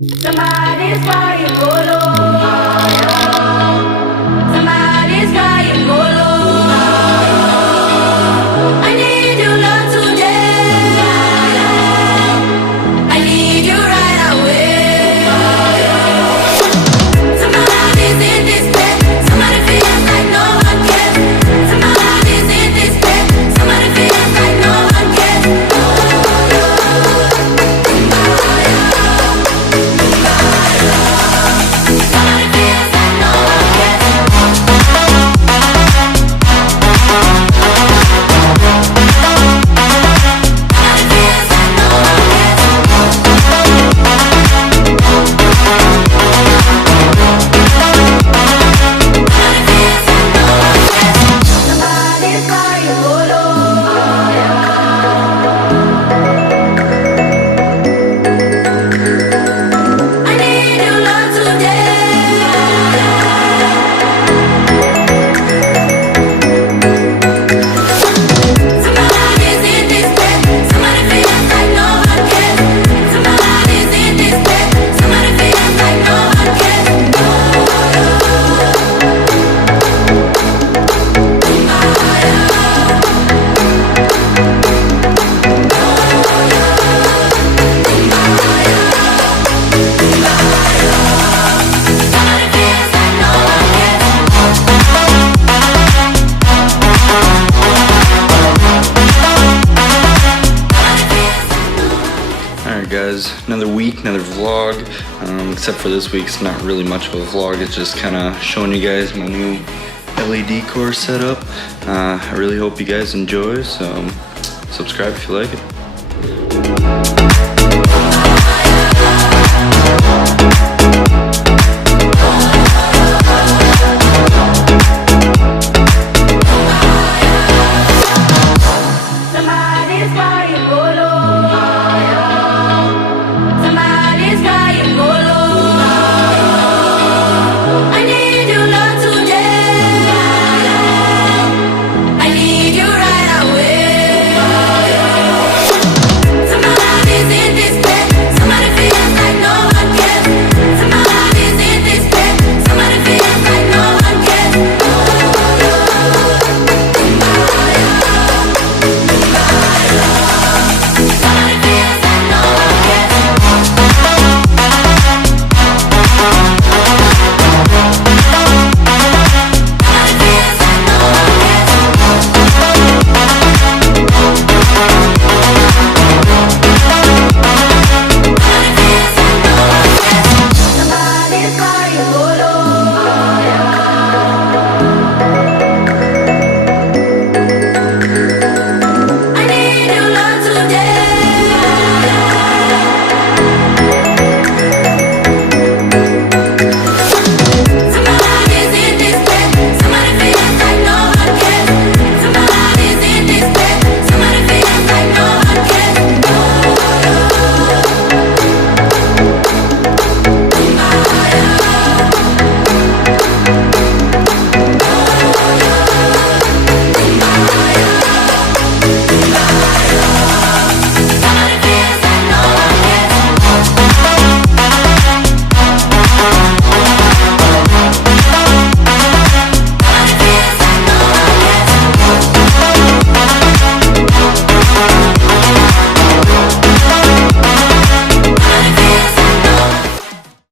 Somebody's crying, oh Lord. Somebody's crying, oh Lord. I need you, Lord, today. I need you right away. Somebody's in despair. Somebody feels like no one cares. Somebody's in despair. Somebody feels like no one cares. Somebody feels like no one cares. Somebody feels like no one cares. Somebody feels like no one cares. Somebody's crying, oh Lord. I need you, Lord, today. Somebody's in despair. Somebody feels like no one cares. Somebody's in despair. Somebody feels like no one cares. Somebody feels like no one cares. Alright guys, another week, another vlog. Except for this week, it's not really much of a vlog. It's just kind of showing you guys my new LED core setup. I really hope you guys enjoy, so subscribe if you like it.